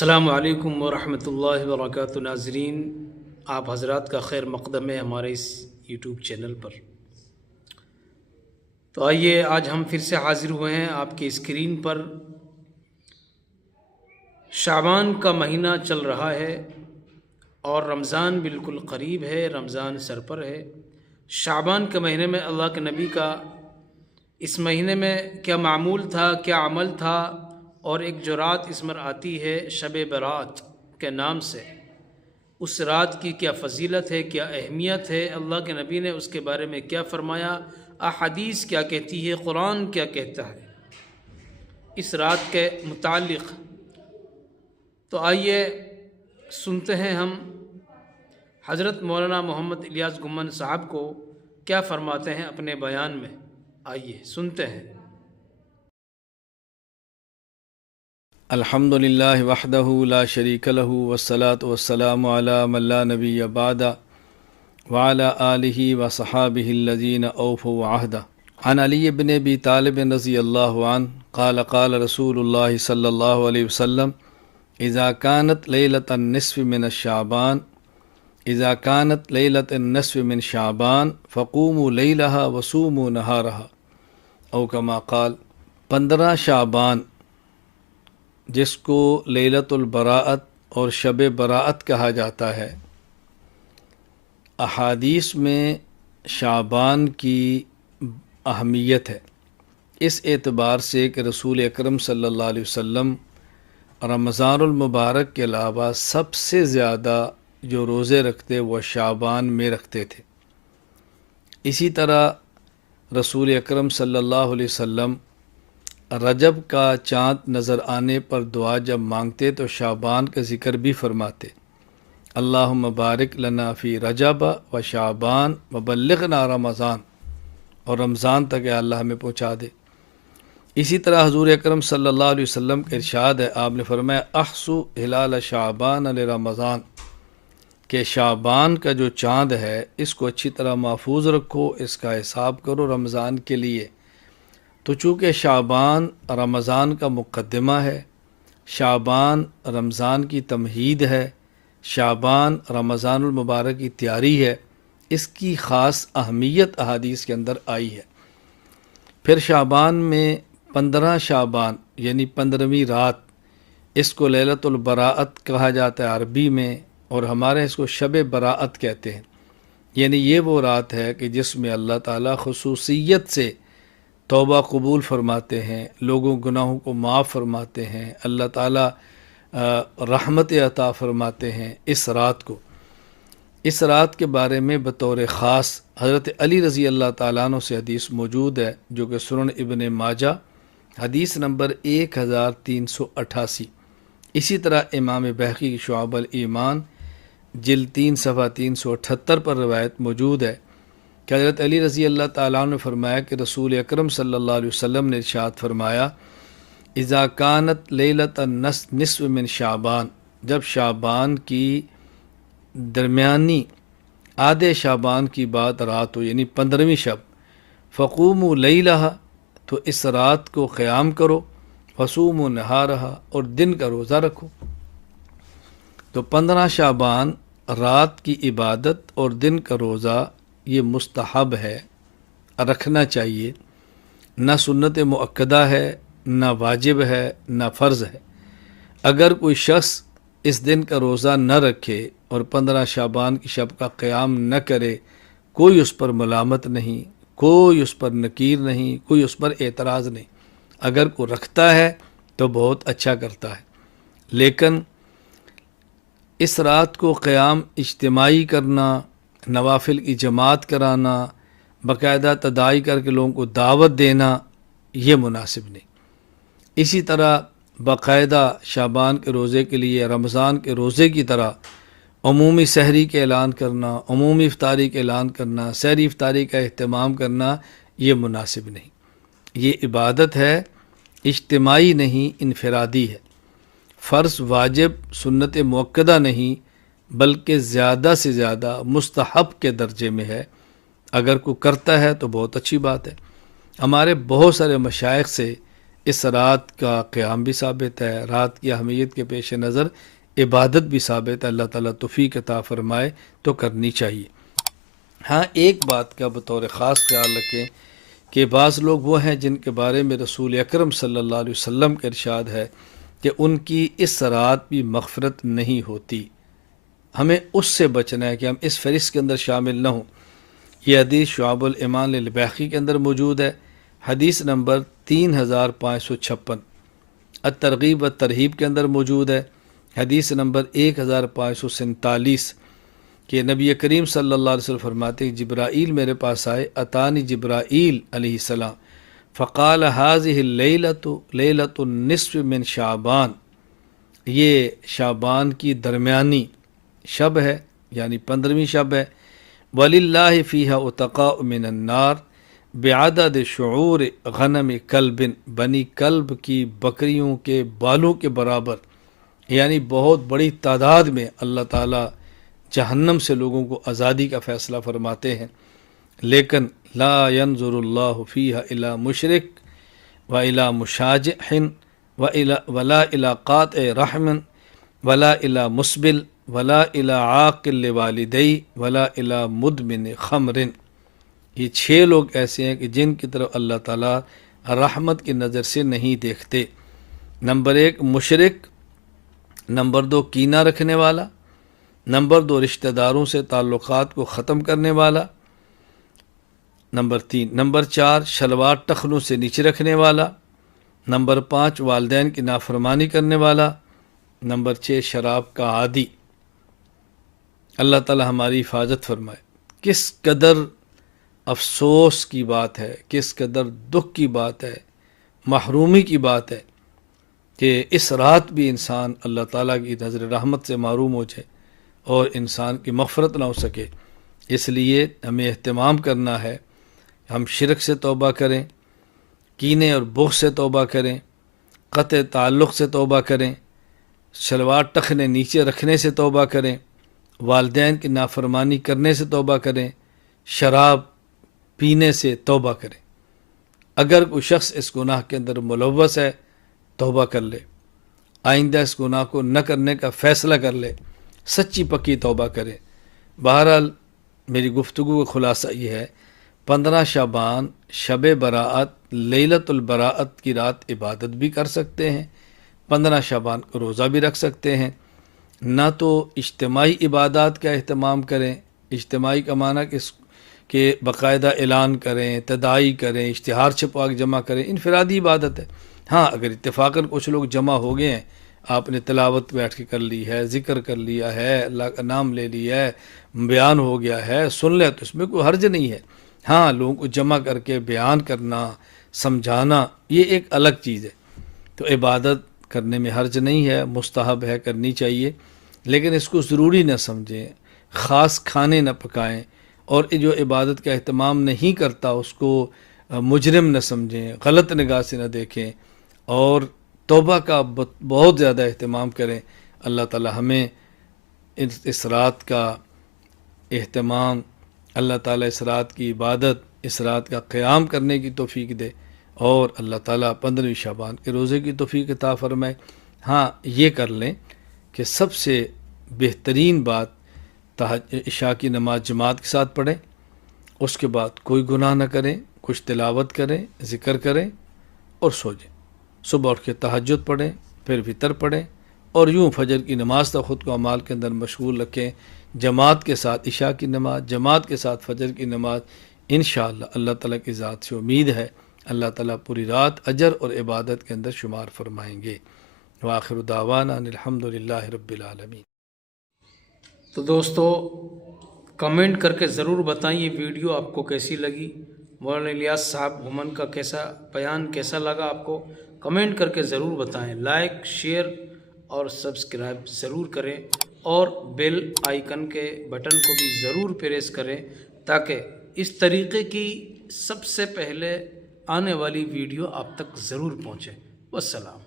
السلام علیکم ورحمۃ اللہ وبرکاتہ ناظرین، آپ حضرات کا خیر مقدم ہے ہمارے اس یوٹیوب چینل پر۔ تو آئیے آج ہم پھر سے حاضر ہوئے ہیں آپ کی اسکرین پر۔ شعبان کا مہینہ چل رہا ہے اور رمضان بالکل قریب ہے، رمضان سر پر ہے۔ شعبان کے مہینے میں اللہ کے نبی کا اس مہینے میں کیا معمول تھا، کیا عمل تھا، اور ایک جو رات اس میں آتی ہے شب برات کے نام سے، اس رات کی کیا فضیلت ہے، کیا اہمیت ہے، اللہ کے نبی نے اس کے بارے میں کیا فرمایا، احادیث کیا کہتی ہے، قرآن کیا کہتا ہے اس رات کے متعلق۔ تو آئیے سنتے ہیں ہم حضرت مولانا محمد الیاس گمن صاحب کو کیا فرماتے ہیں اپنے بیان میں۔ آئیے سنتے ہیں۔ الحمد للہ وحدہ لا شریک لہ والصلاة والسلام علی من لا نبی بعدہ وعلی آلہ وصحابہ الذین اوفوا عہدہ۔ عن علی بن ابی طالب رضی اللہ عنہ قال قال رسول اللہ صلی اللہ علیہ وسلم اذا كانت لیلۃ النصف من الشعبان اذا كانت لیلۃ النصف من شعبان فقوموا لیلہا وصوموا نہارہا او کما قال۔ 15 شعبان جس کو لیلۃ البراءت اور شب براءت کہا جاتا ہے، احادیث میں شعبان کی اہمیت ہے اس اعتبار سے کہ رسول اکرم صلی اللہ علیہ وسلم رمضان المبارک کے علاوہ سب سے زیادہ جو روزے رکھتے وہ شعبان میں رکھتے تھے۔ اسی طرح رسول اکرم صلی اللہ علیہ وسلم رجب کا چاند نظر آنے پر دعا جب مانگتے تو شعبان کا ذکر بھی فرماتے، اللہم بارک لنا فی رجب و شعبان و بلغنا رمضان، اور رمضان تک اے اللہ ہمیں پہنچا دے۔ اسی طرح حضور اکرم صلی اللہ علیہ وسلم کا ارشاد ہے، آپ نے فرمایا احسو ہلال شعبان لرمضان، کہ شعبان کا جو چاند ہے اس کو اچھی طرح محفوظ رکھو، اس کا حساب کرو رمضان کے لیے۔ تو چونکہ شعبان رمضان کا مقدمہ ہے، شعبان رمضان کی تمہید ہے، شعبان رمضان المبارک کی تیاری ہے، اس کی خاص اہمیت احادیث کے اندر آئی ہے۔ پھر شعبان میں 15 شعبان یعنی 15ویں رات، اس کو لیلۃ البراءت کہا جاتا ہے عربی میں، اور ہمارے اس کو شب براءت کہتے ہیں۔ یعنی یہ وہ رات ہے کہ جس میں اللہ تعالیٰ خصوصیت سے توبہ قبول فرماتے ہیں، لوگوں گناہوں کو معاف فرماتے ہیں، اللہ تعالیٰ رحمت عطا فرماتے ہیں اس رات کو۔ اس رات کے بارے میں بطور خاص حضرت علی رضی اللہ تعالیٰ عنہ سے حدیث موجود ہے جو کہ سنن ابن ماجہ حدیث نمبر 1388۔ اسی طرح امام بہقی کی شعب الایمان جلد 3 صفحہ 378 پر روایت موجود ہے کہ حضرت علی رضی اللہ تعالیٰ عنہ نے فرمایا کہ رسول اکرم صلی اللہ علیہ وسلم نے ارشاد فرمایا اذا كانت لیلۃ النصف من شعبان، جب شعبان کی درمیانی آدھے شعبان کی بات رات ہو یعنی 15ویں شب، فقوموا لیلہا، تو اس رات کو قیام کرو، وصوموا نہارہا، اور دن کا روزہ رکھو۔ تو 15 شعبان رات کی عبادت اور دن کا روزہ یہ مستحب ہے، رکھنا چاہیے، نہ سنت مؤکدہ ہے، نہ واجب ہے، نہ فرض ہے۔ اگر کوئی شخص اس دن کا روزہ نہ رکھے اور 15 شعبان کی شب کا قیام نہ کرے، کوئی اس پر ملامت نہیں، کوئی اس پر نکیر نہیں، کوئی اس پر اعتراض نہیں۔ اگر کوئی رکھتا ہے تو بہت اچھا کرتا ہے، لیکن اس رات کو قیام اجتماعی کرنا، نوافل کی جماعت کرانا، باقاعدہ تداعی کر کے لوگوں کو دعوت دینا، یہ مناسب نہیں۔ اسی طرح باقاعدہ شعبان کے روزے کے لیے رمضان کے روزے کی طرح عمومی سحری کے اعلان کرنا، عمومی افطاری کے اعلان کرنا، سحری افطاری کا اہتمام کرنا، یہ مناسب نہیں۔ یہ عبادت ہے، اجتماعی نہیں، انفرادی ہے، فرض واجب سنت مؤکدہ نہیں، بلکہ زیادہ سے زیادہ مستحب کے درجے میں ہے۔ اگر کوئی کرتا ہے تو بہت اچھی بات ہے۔ ہمارے بہت سارے مشائخ سے اس رات کا قیام بھی ثابت ہے، رات کی اہمیت کے پیش نظر عبادت بھی ثابت ہے۔ اللہ تعالیٰ توفیق عطا فرمائے تو کرنی چاہیے۔ ہاں ایک بات کا بطور خاص خیال رکھیں کہ بعض لوگ وہ ہیں جن کے بارے میں رسول اکرم صلی اللہ علیہ وسلم کا ارشاد ہے کہ ان کی اس رات بھی مغفرت نہیں ہوتی۔ ہمیں اس سے بچنا ہے کہ ہم اس فہرست کے اندر شامل نہ ہوں۔ یہ حدیث شعب الایمان للبیہقی کے اندر موجود ہے، حدیث نمبر 3556۔ الترغیب والترہیب کے اندر موجود ہے، حدیث نمبر 1547، کہ نبی کریم صلی اللہ علیہ وسلم فرماتے ہیں جبرائیل میرے پاس آئے، اتانی جبرائیل علیہ السلام فقال هذه لیلۃ النصف من شعبان، یہ شعبان کی درمیانی شب ہے، یعنی 15ویں شب ہے۔ وَلِلَّهِ فِيهَا عُتَقَاءُ مِنَ النَّارِ بِعَدَدِ شُعُورِ غَنَمِ كَلْبٍ، بنی کلب کی بکریوں کے بالوں کے برابر، یعنی بہت بڑی تعداد میں اللہ تعالیٰ جہنم سے لوگوں کو آزادی کا فیصلہ فرماتے ہیں۔ لیکن لا ينظر اللہ فیہا الی مشرک و الی مشاجع ولا الی قاطع رحم ولا الی مسبل ولا الی عاقل لوالدی ولا الی مدمن خمر۔ یہ 6 لوگ ایسے ہیں کہ جن کی طرف اللہ تعالیٰ رحمت کی نظر سے نہیں دیکھتے۔ نمبر 1 مشرک، نمبر 2 کینہ رکھنے والا، نمبر 2 رشتہ داروں سے تعلقات کو ختم کرنے والا، نمبر 4 شلوار ٹخنوں سے نیچے رکھنے والا، نمبر 5 والدین کی نافرمانی کرنے والا، نمبر 6 شراب کا عادی۔ اللہ تعالی ہماری حفاظت فرمائے۔ کس قدر افسوس کی بات ہے، کس قدر دکھ کی بات ہے، محرومی کی بات ہے کہ اس رات بھی انسان اللہ تعالیٰ کی نظر رحمت سے محروم ہو جائے اور انسان کی مغفرت نہ ہو سکے۔ اس لیے ہمیں اہتمام کرنا ہے، ہم شرک سے توبہ کریں، کینے اور بغض سے توبہ کریں، قطع تعلق سے توبہ کریں، شلوار ٹخنے نیچے رکھنے سے توبہ کریں، والدین کی نافرمانی کرنے سے توبہ کریں، شراب پینے سے توبہ کریں۔ اگر کوئی شخص اس گناہ کے اندر ملوث ہے توبہ کر لے، آئندہ اس گناہ کو نہ کرنے کا فیصلہ کر لے، سچی پکی توبہ کرے۔ بہرحال میری گفتگو کا خلاصہ یہ ہے، 15 شعبان شب براءت لیلۃ البراءت کی رات عبادت بھی کر سکتے ہیں، 15 شعبان کو روزہ بھی رکھ سکتے ہیں۔ نہ تو اجتماعی عبادات کا اہتمام کریں، اجتماعی کا معنی کہ باقاعدہ اعلان کریں، تداعی کریں، اشتہار چھپا کے جمع کریں، انفرادی عبادت ہے۔ ہاں اگر اتفاقاً کچھ لوگ جمع ہو گئے ہیں، آپ نے تلاوت بیٹھ کے کر لی ہے، ذکر کر لیا ہے، اللہ کا نام لے لیا ہے، بیان ہو گیا ہے، سن لے، تو اس میں کوئی حرج نہیں ہے۔ ہاں لوگوں کو جمع کر کے بیان کرنا، سمجھانا، یہ ایک الگ چیز ہے۔ تو عبادت کرنے میں حرج نہیں ہے، مستحب ہے، کرنی چاہیے، لیکن اس کو ضروری نہ سمجھیں، خاص کھانے نہ پکائیں، اور جو عبادت کا اہتمام نہیں کرتا اس کو مجرم نہ سمجھیں، غلط نگاہ سے نہ دیکھیں، اور توبہ کا بہت زیادہ اہتمام کریں۔ اللہ تعالی ہمیں اس رات کا اہتمام، اللہ تعالی اس رات کی عبادت، اس رات کا قیام کرنے کی توفیق دے، اور اللہ تعالیٰ 15ویں شعبان کے روزے کی توفیق عطا فرمائے۔ ہاں یہ کر لیں کہ سب سے بہترین بات عشاء کی نماز جماعت کے ساتھ پڑھیں، اس کے بعد کوئی گناہ نہ کریں، کچھ تلاوت کریں، ذکر کریں اور سو جائیں۔ صبح اٹھ کے تہجد پڑھیں، پھر وتر پڑھیں، اور یوں فجر کی نماز تک خود کو اعمال کے اندر مشغول رکھیں، جماعت کے ساتھ عشاء کی نماز، جماعت کے ساتھ فجر کی نماز۔ انشاءاللہ اللہ تعالیٰ کی ذات سے امید ہے اللہ تعالیٰ پوری رات اجر اور عبادت کے اندر شمار فرمائیں گے۔ وآخر دعوانا ان الحمدللہ رب العالمین۔ تو دوستو کمنٹ کر کے ضرور بتائیں یہ ویڈیو آپ کو کیسی لگی، مولانا الیاس صاحب گھومن کا بیان کیسا لگا آپ کو، کمنٹ کر کے ضرور بتائیں۔ لائک، شیئر اور سبسکرائب ضرور کریں، اور بیل آئیکن کے بٹن کو بھی ضرور پریس کریں تاکہ اس طریقے کی سب سے پہلے آنے والی ویڈیو آپ تک ضرور پہنچے۔ والسلام۔